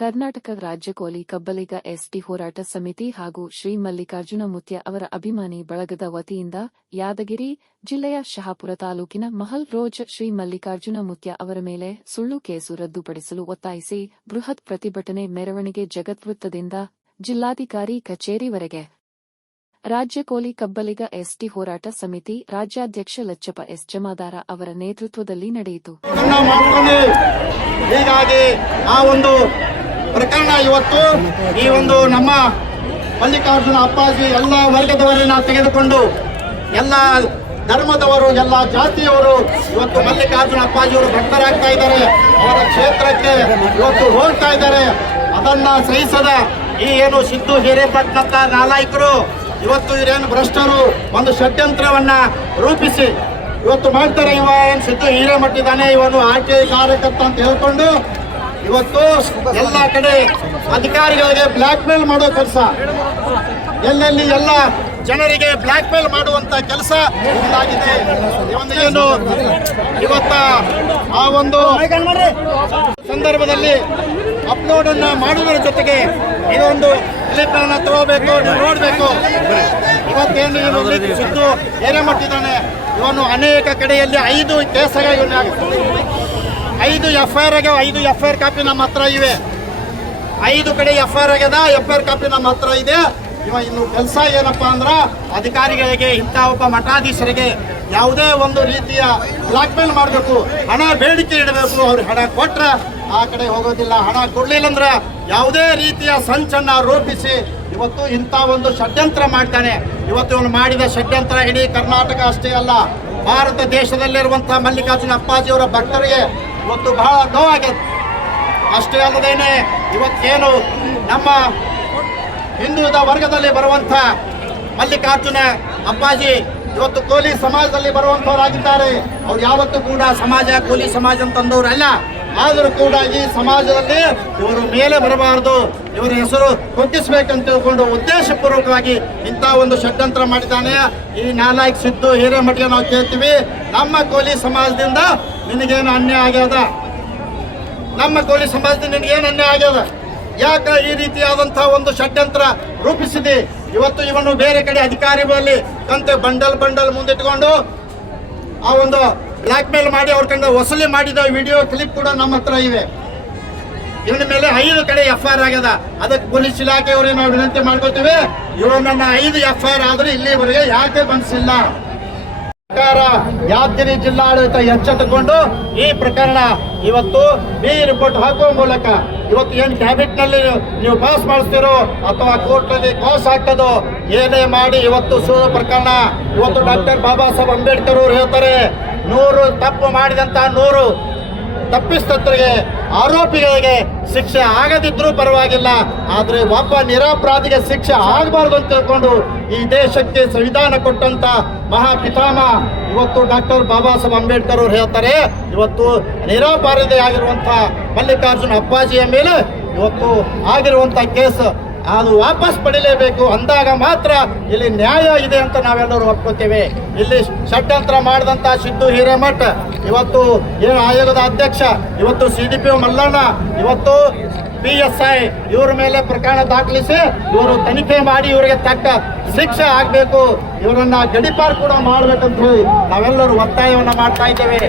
ಕರ್ನಾಟಕ ರಾಜ್ಯ ಕೋಲಿ ಕಬ್ಬಲಿಗ ಎಸ್ಟಿ ಹೋರಾಟ ಸಮಿತಿ ಹಾಗೂ ಶ್ರೀ ಮಲ್ಲಿಕಾರ್ಜುನ ಮುತ್ಯ ಅವರ ಅಭಿಮಾನಿ ಬಳಗದ ವತಿಯಿಂದ ಯಾದಗಿರಿ ಜಿಲ್ಲೆಯ ಶಹಾಪುರ ತಾಲೂಕಿನ ಮಹಲ್ ರೋಜ್ ಶ್ರೀ ಮಲ್ಲಿಕಾರ್ಜುನ ಮುತ್ಯ ಅವರ ಮೇಲೆ ಸುಳ್ಳು ಕೇಸು ರದ್ದುಪಡಿಸಲು ಒತ್ತಾಯಿಸಿ ಬೃಹತ್ ಪ್ರತಿಭಟನೆ ಮೆರವಣಿಗೆ ಜಗದ್ವೃತ್ತದಿಂದ ಜಿಲ್ಲಾಧಿಕಾರಿ ಕಚೇರಿವರೆಗೆ. ರಾಜ್ಯ ಕೋಲಿ ಕಬ್ಬಲಿಗ ಎಸ್ಟಿ ಹೋರಾಟ ಸಮಿತಿ ರಾಜ್ಯಾಧ್ಯಕ್ಷ ಲಚ್ಚಪ್ಪ ಎಸ್ ಜಮಾದಾರ ಅವರ ನೇತೃತ್ವದಲ್ಲಿ ನಡೆಯಿತು. ಹೀಗಾಗಿ ಆ ಒಂದು ಪ್ರಕರಣ ಇವತ್ತು ಈ ಒಂದು ನಮ್ಮ ಮಲ್ಲಿಕಾರ್ಜುನ ಅಪ್ಪಾಜಿ ಎಲ್ಲ ವರ್ಗದವರನ್ನ ತೆಗೆದುಕೊಂಡು ಎಲ್ಲ ಧರ್ಮದವರು ಎಲ್ಲ ಜಾತಿಯವರು ಇವತ್ತು ಮಲ್ಲಿಕಾರ್ಜುನ ಅಪ್ಪಾಜಿಯವರು ಭಕ್ತರಾಗ್ತಾ ಇದ್ದಾರೆ. ಅವರ ಕ್ಷೇತ್ರಕ್ಕೆ ಇವತ್ತು ಹೋಗ್ತಾ ಇದ್ದಾರೆ. ಅದನ್ನ ಸಹಿಸದ ಈ ಏನು ಸಿದ್ದು ಹಿರೇಮಠನಂತ ನಾಲಾಯಕರು ಇವತ್ತು ಇವರೇನು ಭ್ರಷ್ಟರು ಒಂದು ಷಡ್ಯಂತ್ರವನ್ನ ರೂಪಿಸಿ ಇವತ್ತು ಮಾಡ್ತಾರೆ. ಇವ ಏನು ಸಿದ್ದು ಹಿರೇಮಠಿದ್ದಾನೆ, ಇವನು ಆಕೆ ಕಾರ್ಯಕರ್ತ ಅಂತ ಹೇಳ್ಕೊಂಡು ಇವತ್ತು ಎಲ್ಲ ಕಡೆ ಅಧಿಕಾರಿಗಳಿಗೆ ಬ್ಲ್ಯಾಕ್ ಮೇಲ್ ಮಾಡೋ ಕೆಲಸ, ಎಲ್ಲೆಲ್ಲಿ ಎಲ್ಲ ಜನರಿಗೆ ಬ್ಲ್ಯಾಕ್ ಮೇಲ್ ಮಾಡುವಂತ ಕೆಲಸ ಇದಾಗಿದೆ. ಏನು ಇವತ್ತ ಆ ಒಂದು ಸಂದರ್ಭದಲ್ಲಿ ಅಪ್ಲೋಡ್ ಅನ್ನ ಮಾಡುವುದರ ಜೊತೆಗೆ ಇದೊಂದು ಕ್ಲಿಪ್ ಅನ್ನ ತಗೋಬೇಕು, ನೋಡ್ಬೇಕು. ಇವತ್ತೇನು ಇವನು ಸಿದ್ದು ಹಿರೇಮಠಿದ್ದಾನೆ, ಇವನು ಅನೇಕ ಕಡೆಯಲ್ಲಿ 5 ಕೇಸ್ಗಳು 5 FIR ಆಗ್ಯಾವ. 5 FIR ಕಾಪಿ ನಮ್ಮ ಹತ್ರ ಇವೆ. 5 ಕಡೆ FIR ಆಗ್ಯದ, FIR ಕಾಪಿ ನಮ್ಮ ಹತ್ರ ಇದೆ. ಇನ್ನು ಕೆಲಸ ಏನಪ್ಪಾ ಅಂದ್ರ ಅಧಿಕಾರಿಗಳಿಗೆ ಇಂಥ ಒಬ್ಬ ಮಠಾಧೀಶರಿಗೆ ಯಾವುದೇ ಒಂದು ರೀತಿಯ ಬ್ಲಾಕ್ ಮೇಲ್ ಮಾಡಬೇಕು, ಹಣ ಬೇಡಿಕೆ ಇಡಬೇಕು. ಅವ್ರಿಗೆ ಹಣ ಕೊಟ್ರ ಆ ಕಡೆ ಹೋಗೋದಿಲ್ಲ, ಹಣ ಕೊಡ್ಲಿಲ್ಲ ಅಂದ್ರ ಯಾವುದೇ ರೀತಿಯ ಸಂಚನ್ನ ರೂಪಿಸಿ ಇವತ್ತು ಇಂಥ ಒಂದು ಷಡ್ಯಂತ್ರ ಮಾಡ್ತಾನೆ. ಇವತ್ತು ಇವನು ಮಾಡಿದ ಷಡ್ಯಂತ್ರ ಇಡೀ ಕರ್ನಾಟಕ ಅಷ್ಟೇ ಅಲ್ಲ, ಭಾರತ ದೇಶದಲ್ಲಿರುವಂತಹ ಮಲ್ಲಿಕಾರ್ಜುನ ಅಪ್ಪಾಜಿಯವರ ಭಕ್ತರಿಗೆ ಇವತ್ತು ಬಹಳ ನೋವಾಗಿದೆ. ಅಷ್ಟೇ ಅಲ್ಲದೇನೆ ಇವತ್ತೇನು ನಮ್ಮ ಹಿಂದುಳಿದ ವರ್ಗದಲ್ಲಿ ಬರುವಂಥ ಮಲ್ಲಿಕಾರ್ಜುನ ಅಪ್ಪಾಜಿ ಇವತ್ತು ಕೋಲಿ ಸಮಾಜದಲ್ಲಿ ಬರುವಂಥವರಾಗಿದ್ದಾರೆ. ಅವ್ರು ಯಾವತ್ತೂ ಕೂಡ ಸಮಾಜ ಕೋಲಿ ಸಮಾಜ ಅಂತಂದವರಲ್ಲ. ಆದರೂ ಕೂಡ ಈ ಸಮಾಜದಲ್ಲಿ ಇವರು ಮೇಲೆ ಬರಬಾರದು, ಇವರ ಹೆಸರು ಕುಗ್ಗಿಸ್ಬೇಕಂತ ತಿಳ್ಕೊಂಡು ಉದ್ದೇಶಪೂರ್ವಕವಾಗಿ ಇಂಥ ಒಂದು ಷಡ್ಯಂತ್ರ ಮಾಡಿದ್ದಾನೆ ಈ ನಾಲಾಯಕ್ ಸಿದ್ದು ಹಿರೇಮಠಿಗೆ. ನಾವು ಕೇಳ್ತೀವಿ, ನಮ್ಮ ಕೋಲಿ ಸಮಾಜದಿಂದ ನಿನಗೇನು ಅನ್ಯಾಯ ಆಗ್ಯದ? ನಮ್ಮ ಕೋಲಿ ಸಮಾಜದಿಂದ ನಿನಗೇನು ಅನ್ಯಾಯ ಆಗ್ಯದ? ಯಾಕೆ ಈ ರೀತಿಯಾದಂತಹ ಒಂದು ಷಡ್ಯಂತ್ರ ರೂಪಿಸಿದೆ? ಇವತ್ತು ಇವನು ಬೇರೆ ಕಡೆ ಅಧಿಕಾರಿಗಳಲ್ಲಿ ಕಂತೆ ಬಂಡಲ್ ಮುಂದಿಟ್ಕೊಂಡು ಆ ಒಂದು ಬ್ಲಾಕ್ ಮೇಲ್ ಮಾಡಿ ಅವ್ರ ಕಂಡ ವಸೂಲಿ ಮಾಡಿದ ವಿಡಿಯೋ ಕ್ಲಿಪ್ ಕೂಡ ನಮ್ಮ ಹತ್ರ ಇವೆ. ಇವನ ಮೇಲೆ 5 ಕಡೆ FIR ಆಗ್ಯದ. ಅದಕ್ಕೆ ಪೊಲೀಸ್ ಇಲಾಖೆಯವರೇ ನಾವು ವಿನಂತಿ ಮಾಡ್ಕೋತೀವಿ, ಇವನನ್ನ 5 FIR ಆದ್ರೆ ಇಲ್ಲಿವರೆಗೆ ಯಾಕೆ ಬಂಧಿಸಿಲ್ಲ? ಸರ್ಕಾರ ಯಾದಗಿರಿ ಜಿಲ್ಲಾಡಳಿತ ಎಚ್ಚೆತ್ತುಕೊಂಡು ಈ ಪ್ರಕರಣ ಇವತ್ತು ಬಿ ರಿಪೋರ್ಟ್ ಹಾಕುವ ಮೂಲಕ ಇವತ್ತು ಏನು ಕ್ಯಾಬಿನೆಟ್ ನಲ್ಲಿ ನೀವು ಪಾಸ್ ಮಾಡಿಸ್ತೀರೋ ಅಥವಾ ಕೋರ್ಟ್ ನಲ್ಲಿ ಪಾಸ್ ಆಗ್ತದೋ ಏನೇ ಮಾಡಿ ಇವತ್ತು ಸುಳ್ಳು ಪ್ರಕರಣ. ಇವತ್ತು ಡಾಕ್ಟರ್ ಬಾಬಾ ಸಾಹೇಬ್ ಅಂಬೇಡ್ಕರ್ ಅವರು ಹೇಳ್ತಾರೆ, 100 ತಪ್ಪು ಮಾಡಿದಂತ 100 ತಪ್ಪಿಸ್ತರಿಗೆ ಆರೋಪಿಗಳಿಗೆ ಶಿಕ್ಷೆ ಆಗದಿದ್ರೂ ಪರವಾಗಿಲ್ಲ, ಆದ್ರೆ ಒಬ್ಬ ನಿರಪರಾಧಿಗೆ ಶಿಕ್ಷೆ ಆಗಬಾರ್ದು ಅಂತ ತಿಳ್ಕೊಂಡು ಈ ದೇಶಕ್ಕೆ ಸಂವಿಧಾನ ಕೊಟ್ಟಂತ ಮಹಾಪಿತಾಮಹ ಇವತ್ತು ಡಾಕ್ಟರ್ ಬಾಬಾ ಸಾಹೇಬ್ ಅಂಬೇಡ್ಕರ್ ಅವರು ಹೇಳ್ತಾರೆ, ಇವತ್ತು ನಿರಪರಾಧಿ ಆಗಿರುವಂತ ಮಲ್ಲಿಕಾರ್ಜುನ ಅಪ್ಪಾಜಿಯ ಮೇಲೆ ಇವತ್ತು ಆಗಿರುವಂತ ಕೇಸ್ ಅದು ವಾಪಸ್ ಪಡಿಲೇಬೇಕು ಅಂದಾಗ ಮಾತ್ರ ಇಲ್ಲಿ ನ್ಯಾಯ ಇದೆ ಅಂತ ನಾವೆಲ್ಲರೂ ಒಪ್ಕೋತೇವೆ. ಇಲ್ಲಿ ಷಡ್ಯಂತ್ರ ಮಾಡಿದಂತ ಸಿದ್ದು ಹಿರೇಮಠ ಇವತ್ತು ಏನು ಆಯೋಗದ ಅಧ್ಯಕ್ಷ, ಇವತ್ತು CDPO ಮಲ್ಲಣ್ಣ, ಇವತ್ತು PSI ಇವ್ರ ಮೇಲೆ ಪ್ರಕರಣ ದಾಖಲಿಸಿ ಇವರು ತನಿಖೆ ಮಾಡಿ ಇವರಿಗೆ ತಕ್ಕ ಶಿಕ್ಷೆ ಆಗಬೇಕು, ಇವರನ್ನ ಗಡೀಪಾರು ಕೂಡ ಮಾಡ್ಬೇಕಂತ ಹೇಳಿ ನಾವೆಲ್ಲರೂ ಒತ್ತಾಯವನ್ನ ಮಾಡ್ತಾ ಇದ್ದೇವೆ.